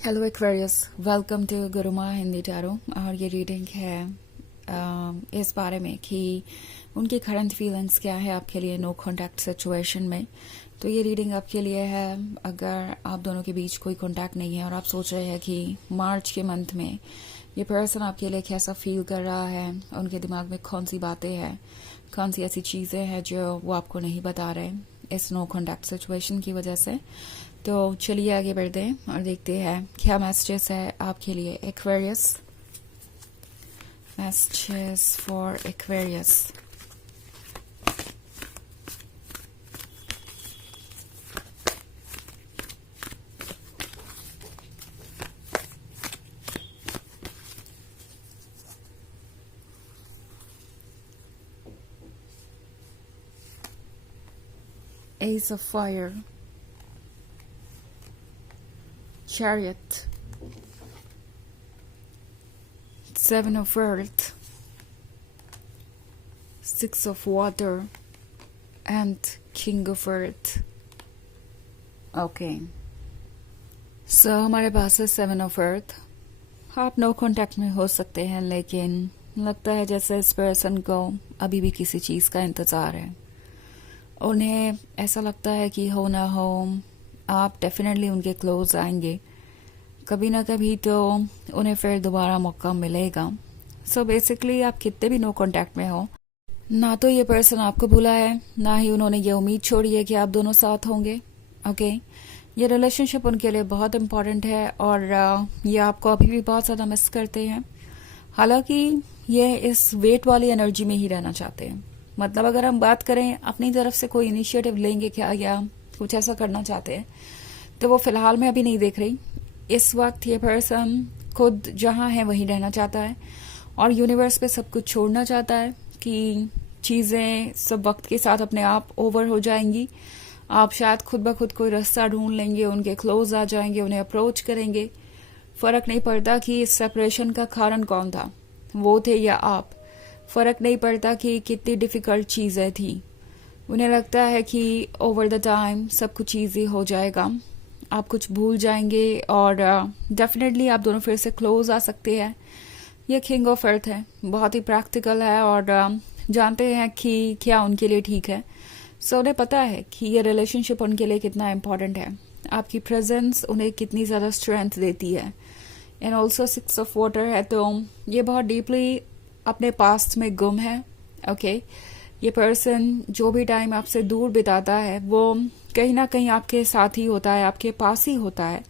Hello Aquarius, welcome to Guruma Hindi tarot. और ये reading है इस बारे में कि उनकी करंट फीलिंग्स क्या है आपके लिए नो कांटेक्ट सिचुएशन में। तो ये रीडिंग आपके लिए है अगर आप दोनों के बीच कोई कांटेक्ट नहीं है और आप सोच रहे हैं कि मार्च के मंथ में ये पर्सन आपके लिए कैसा फील कर रहा है, उनके दिमाग में कौन सी बातें हैं, कौन सी ऐसी चीज़ें हैं जो वो आपको नहीं बता रहे इस नो कांटेक्ट सिचुएशन की वजह से। तो चलिए आगे बढ़ते हैं और देखते हैं क्या मैसेजेस है आपके लिए Aquarius. Messages for Aquarius. Ace of Fire, Chariot, Seven of Earth, Six of Water and King of Earth. Okay, so हमारे पास है सेवन ऑफ अर्थ। आप नो कांटेक्ट में हो सकते हैं, लेकिन लगता है जैसे इस पर्सन को अभी भी किसी चीज़ का इंतज़ार है। उन्हें ऐसा लगता है कि हो ना हो आप डेफिनेटली उनके क्लोज आएंगे, कभी ना कभी तो उन्हें फिर दोबारा मौका मिलेगा। सो बेसिकली आप कितने भी नो कांटेक्ट में हो, ना तो ये पर्सन आपको भूला है, ना ही उन्होंने ये उम्मीद छोड़ी है कि आप दोनों साथ होंगे। ओके, ये रिलेशनशिप उनके लिए बहुत इम्पोर्टेंट है और ये आपको अभी भी बहुत ज़्यादा मिस करते हैं। हालांकि ये इस वेट वाली एनर्जी में ही रहना चाहते हैं। मतलब अगर हम बात करें अपनी तरफ से कोई इनिशिएटिव लेंगे क्या या कुछ ऐसा करना चाहते हैं, तो वो फिलहाल में अभी नहीं देख रही। इस वक्त ये पर्सन खुद जहाँ है वहीं रहना चाहता है और यूनिवर्स पे सब कुछ छोड़ना चाहता है कि चीज़ें सब वक्त के साथ अपने आप ओवर हो जाएंगी। आप शायद खुद ब खुद कोई रास्ता ढूंढ लेंगे, उनके क्लोज आ जाएंगे, उन्हें अप्रोच करेंगे। फर्क नहीं पड़ता कि इस सेपरेशन का कारण कौन था, वो थे या आप। फर्क नहीं पड़ता कि कितनी डिफिकल्ट चीज़ें थी। उन्हें लगता है कि ओवर द टाइम सब कुछ ईजी हो जाएगा, आप कुछ भूल जाएंगे और डेफिनेटली आप दोनों फिर से क्लोज आ सकते हैं। ये किंग ऑफ अर्थ है, बहुत ही प्रैक्टिकल है और जानते हैं कि क्या उनके लिए ठीक है। सो उन्हें पता है कि ये रिलेशनशिप उनके लिए कितना इम्पोर्टेंट है, आपकी प्रेजेंस उन्हें कितनी ज़्यादा स्ट्रेंथ देती है। And also six of water है, तो ये बहुत डीपली अपने पास्ट में गुम है। ओके, ये पर्सन जो भी टाइम आपसे दूर बिताता है वो कहीं ना कहीं आपके साथ ही होता है, आपके पास ही होता है,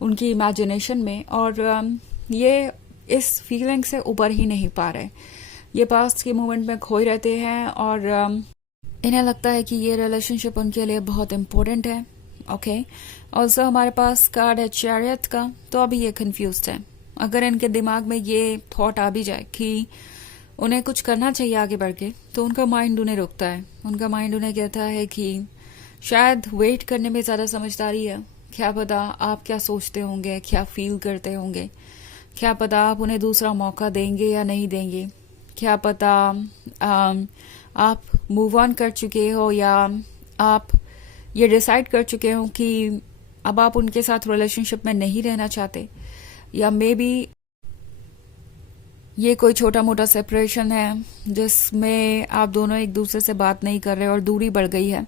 उनकी इमेजिनेशन में। और ये इस फीलिंग से ऊपर ही नहीं पा रहे। ये पास्ट के मोमेंट में खोए रहते हैं और इन्हें लगता है कि ये रिलेशनशिप उनके लिए बहुत इम्पोर्टेंट है। ओके, ऑल्सो हमारे पास कार्ड है चैरियट का, तो अभी ये कंफ्यूज्ड है। अगर इनके दिमाग में ये थॉट आ भी जाए कि उन्हें कुछ करना चाहिए आगे बढ़ के, तो उनका माइंड उन्हें रोकता है। उनका माइंड उन्हें कहता है कि शायद वेट करने में ज़्यादा समझदारी है। क्या पता आप क्या सोचते होंगे, क्या फील करते होंगे, क्या पता आप उन्हें दूसरा मौका देंगे या नहीं देंगे, क्या पता आप मूव ऑन कर चुके हो या आप ये डिसाइड कर चुके हो कि अब आप उनके साथ रिलेशनशिप में नहीं रहना चाहते, या मे बी ये कोई छोटा मोटा सेपरेशन है जिसमें आप दोनों एक दूसरे से बात नहीं कर रहे और दूरी बढ़ गई है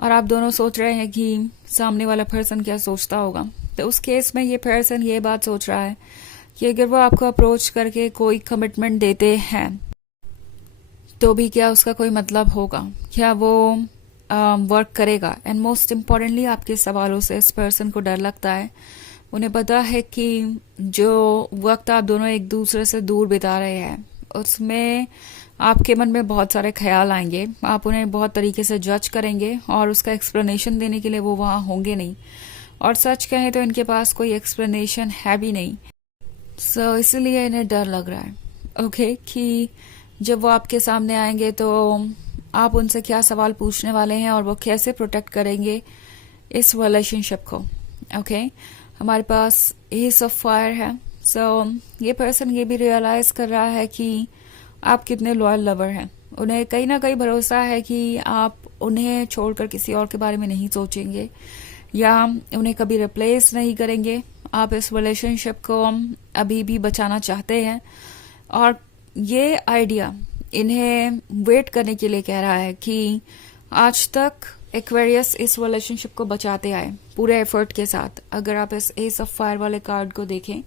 और आप दोनों सोच रहे हैं कि सामने वाला पर्सन क्या सोचता होगा। तो उस केस में ये पर्सन ये बात सोच रहा है कि अगर वो आपको अप्रोच करके कोई कमिटमेंट देते हैं तो भी क्या उसका कोई मतलब होगा, क्या वो वर्क करेगा। एंड मोस्ट इम्पॉर्टेंटली आपके सवालों से इस पर्सन को डर लगता है। उन्हें पता है कि जो वक्त आप दोनों एक दूसरे से दूर बिता रहे हैं उसमें आपके मन में बहुत सारे ख्याल आएंगे, आप उन्हें बहुत तरीके से जज करेंगे और उसका एक्सप्लेनेशन देने के लिए वो वहाँ होंगे नहीं। और सच कहें तो इनके पास कोई एक्सप्लेनेशन है भी नहीं। सो इसलिए इन्हें डर लग रहा है ओके कि जब वो आपके सामने आएंगे तो आप उनसे क्या सवाल पूछने वाले हैं और वो कैसे प्रोटेक्ट करेंगे इस रिलेशनशिप को। ओके, हमारे पास एस ऑफ फायर है। सो ये पर्सन ये भी रियलाइज कर रहा है कि आप कितने लॉयल लवर हैं। उन्हें कहीं ना कहीं भरोसा है कि आप उन्हें छोड़कर किसी और के बारे में नहीं सोचेंगे या उन्हें कभी रिप्लेस नहीं करेंगे। आप इस रिलेशनशिप को अभी भी बचाना चाहते हैं और ये आइडिया इन्हें वेट करने के लिए कह रहा है कि आज तक एक्वेरियस इस रिलेशनशिप को बचाते आए पूरे एफर्ट के साथ। अगर आप इस एस ऑफ फायर वाले कार्ड को देखें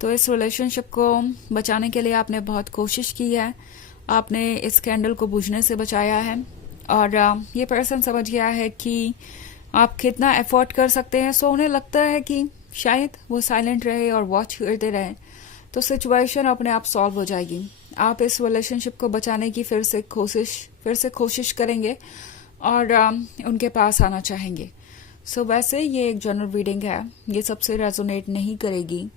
तो इस रिलेशनशिप को बचाने के लिए आपने बहुत कोशिश की है, आपने इस कैंडल को बुझने से बचाया है और ये पर्सन समझ गया है कि आप कितना एफर्ट कर सकते हैं। सो उन्हें लगता है कि शायद वो साइलेंट रहे और वॉच करते रहे तो सिचुएशन अपने आप सॉल्व हो जाएगी। आप इस रिलेशनशिप को बचाने की फिर से कोशिश करेंगे और उनके पास आना चाहेंगे। सो वैसे ये एक जनरल रीडिंग है, ये सबसे रेजोनेट नहीं करेगी।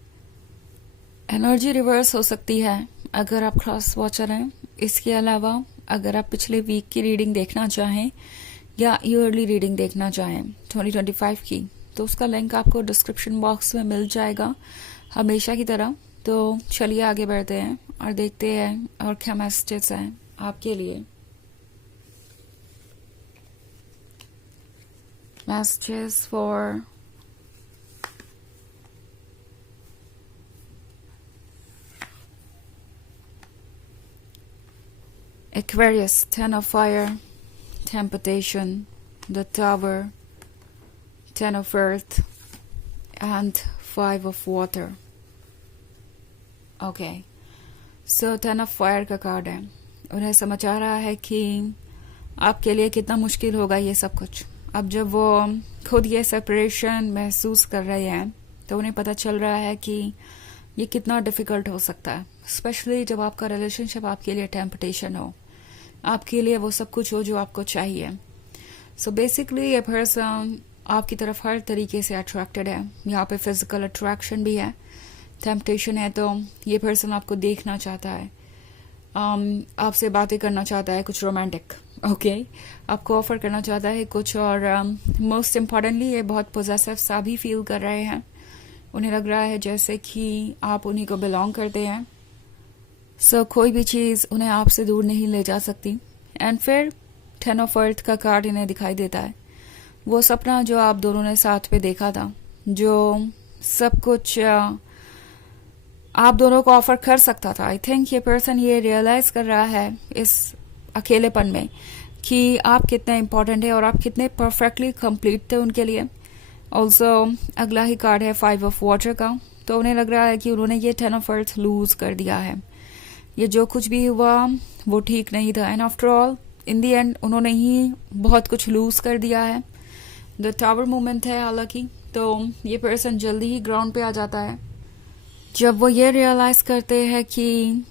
एनर्जी रिवर्स हो सकती है अगर आप क्रॉस वॉचर हैं। इसके अलावा अगर आप पिछले वीक की रीडिंग देखना चाहें या ईयरली रीडिंग देखना चाहें 2025 की, तो उसका लिंक आपको डिस्क्रिप्शन बॉक्स में मिल जाएगा हमेशा की तरह। तो चलिए आगे बढ़ते हैं और देखते हैं और क्या मैसेजेस हैं आपके लिए। Messages for Aquarius, 10 of fire, temptation, the tower, 10 of earth and 5 of water. Okay. So 10 of fire का कार्ड है। उन्हें समझ आ रहा है कि आपके लिए कितना मुश्किल होगा ये सब कुछ। अब जब वो खुद ये सेपरेशन महसूस कर रहे हैं तो उन्हें पता चल रहा है कि ये कितना डिफिकल्ट हो सकता है, स्पेशली जब आपका रिलेशनशिप आपके लिए टेम्पटेशन हो, आपके लिए वो सब कुछ हो जो आपको चाहिए। सो बेसिकली ये पर्सन आपकी तरफ हर तरीके से अट्रैक्टेड है। यहाँ पे फिजिकल अट्रैक्शन भी है, टेम्पटेशन है, तो ये पर्सन आपको देखना चाहता है, आपसे बातें करना चाहता है, कुछ रोमांटिक, ओके, आपको ऑफर करना चाहता है कुछ, और मोस्ट इम्पॉर्टेंटली ये बहुत पोजेसिव सा भी फील कर रहे हैं। उन्हें लग रहा है जैसे कि आप उन्हीं को बिलोंग करते हैं। सो कोई भी चीज़ उन्हें आपसे दूर नहीं ले जा सकती। एंड फिर 10 ऑफ अर्थ का कार्ड इन्हें दिखाई देता है, वो सपना जो आप दोनों ने साथ में देखा था, जो सब कुछ आप दोनों को ऑफर कर सकता था। आई थिंक ये पर्सन ये रियलाइज कर रहा है इस अकेलेपन में कि आप कितने इम्पोर्टेंट है और आप कितने परफेक्टली कंप्लीट थे उनके लिए। ऑल्सो अगला ही कार्ड है 5 ऑफ वाटर का, तो उन्हें लग रहा है कि उन्होंने ये 10 ऑफ अर्थ लूज कर दिया है। ये जो कुछ भी हुआ वो ठीक नहीं था, and after all in the and उन्होंने ही बहुत कुछ लूज कर दिया है। द टावर मूवमेंट है हालांकि, तो ये पर्सन जल्दी ही ग्राउंड पे आ जाता है जब वो ये रियलाइज करते हैं कि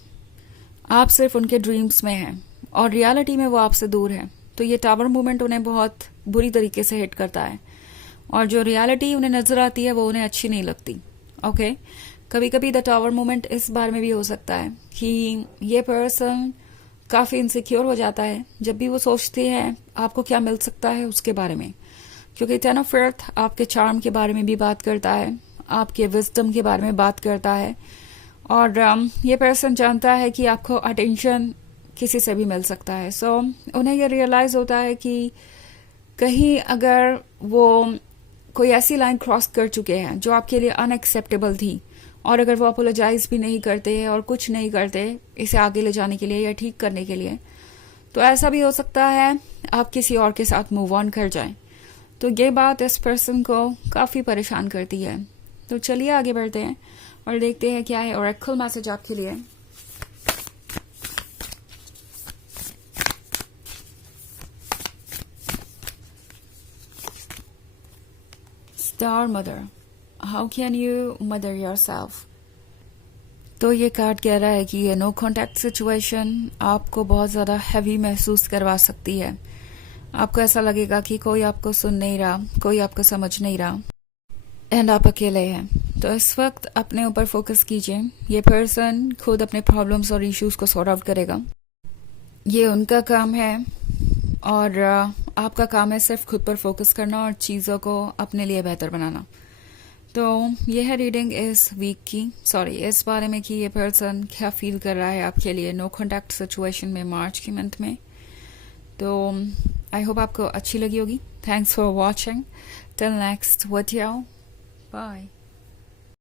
आप सिर्फ उनके ड्रीम्स में हैं और रियलिटी में वो आपसे दूर है। तो ये टावर मूवमेंट उन्हें बहुत बुरी तरीके से हिट करता है और जो रियलिटी उन्हें नजर आती है वो उन्हें अच्छी नहीं लगती। ओके, कभी कभी द टावर मूवमेंट इस बारे में भी हो सकता है कि ये पर्सन काफी इनसिक्योर हो जाता है जब भी वो सोचते हैं आपको क्या मिल सकता है उसके बारे में, क्योंकि 10 ऑफ अर्थ आपके चार्म के बारे में भी बात करता है, आपके विजडम के बारे में बात करता है, और ये पर्सन जानता है कि आपको अटेंशन किसी से भी मिल सकता है। सो उन्हें ये रियलाइज होता है कि कहीं अगर वो कोई ऐसी लाइन क्रॉस कर चुके हैं जो आपके लिए अनएक्सेप्टेबल थी, और अगर वो अपोलोजाइज भी नहीं करते हैं और कुछ नहीं करते इसे आगे ले जाने के लिए या ठीक करने के लिए, तो ऐसा भी हो सकता है आप किसी और के साथ मूव ऑन कर जाएं। तो ये बात इस पर्सन को काफी परेशान करती है। तो चलिए आगे बढ़ते हैं और देखते हैं क्या है ओरेकल मैसेज आपके लिए। Star mother, how can you mother yourself. तो ये कार्ड कह रहा है कि ये नो कॉन्टैक्ट सिचुएशन आपको बहुत ज्यादा हैवी महसूस करवा सकती है। आपको ऐसा लगेगा कि कोई आपको सुन नहीं रहा, कोई आपको समझ नहीं रहा, एंड आप अकेले हैं। तो इस वक्त अपने ऊपर फोकस कीजिए। ये पर्सन खुद अपने प्रॉब्लम्स और इश्यूज को सॉर्ट आउट करेगा, ये उनका काम है, और आपका काम है सिर्फ खुद पर फोकस करना और चीज़ों को अपने लिए बेहतर बनाना। तो यह है रीडिंग इस वीक की, इस बारे में कि ये पर्सन क्या फील कर रहा है आपके लिए नो कॉन्टैक्ट सिचुएशन में मार्च की मंथ में। तो आई होप आपको अच्छी लगी होगी। Thanks for watching, till next video, bye.